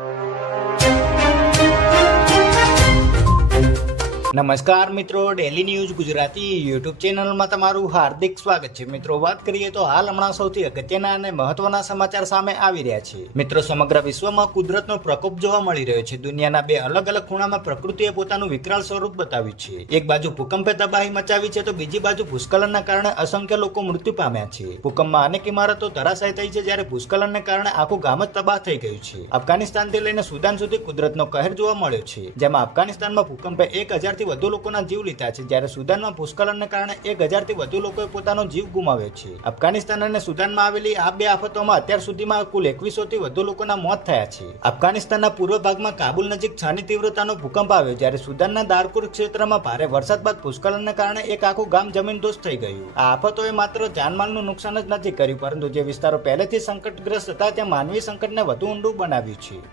you. નમસ્કાર મિત્રો daily news Gujarati YouTube ચેનલમાં તમારું હાર્દિક સ્વાગત છે. મિત્રો, વાત કરીએ તો હાલ હમણાં સૌથી અગત્યના અને મહત્વના સમાચાર સામે આવી રહ્યા છે. મિત્રો, સમગ્ર વિશ્વમાં કુદરતનો પ્રકોપ જોવા મળી રહ્યો છે. દુનિયાના બે અલગ અલગ ખૂણામાં પ્રકૃતિએ પોતાનું વિકરાળ સ્વરૂપ બતાવ્યું છે. એક બાજુ ભૂકંપે તબાહી મચાવી છે તો બીજી બાજુ ભૂસ્ખલનના કારણે અસંખ્ય લોકો મૃત્યુ પામ્યા છે. ભૂકંપમાં અનેક ઇમારતો ધરાશાય થઈ છે જ્યારે ભૂસ્ખલનને કારણે આખું ગામ જ તબાહ થઈ ગયું છે. અફઘાનિસ્તાનથી લઈને સુદાન સુધી કુદરતનો કહેર જોવા મળ્યો છે. જેમાં અફઘાનિસ્તાનમાં ભૂકંપે એક હજારથી વધુ લોકોના જીવ લીધા છે. જ્યારે સુદાનમાં ભૂસ્ખલનને કારણે એક હજારથી વધુ લોકોએ પોતાનો જીવ ગુમાવ્યો છે. અફઘાનિસ્તાન અને સુદાનમાં આવેલી આ બે આફતોમાં અત્યાર સુધીમાં કુલ એકવીસોથી વધુ લોકોના મોત થયા છે. અફઘાનિસ્તાનના પૂર્વ ભાગમાં કાબુલ નજીક છાની તીવ્રતાનો ભૂકંપ આવ્યો, જ્યારે સુદાનના દારકુર ક્ષેત્રમાં ભારે વરસાદ બાદ ભૂસ્ખલનને કારણે એક આખું ગામ જમીનદોસ્ત થઈ ગયું. આ આફતોએ માત્ર જાનમાલનું નુકસાન જ નથી કર્યું, પરંતુ જે વિસ્તારો પહેલેથી સંકટગ્રસ્ત હતા, ત્યાં માનવી સંકટને વધુ ઊંડું બનાવ્યું છે.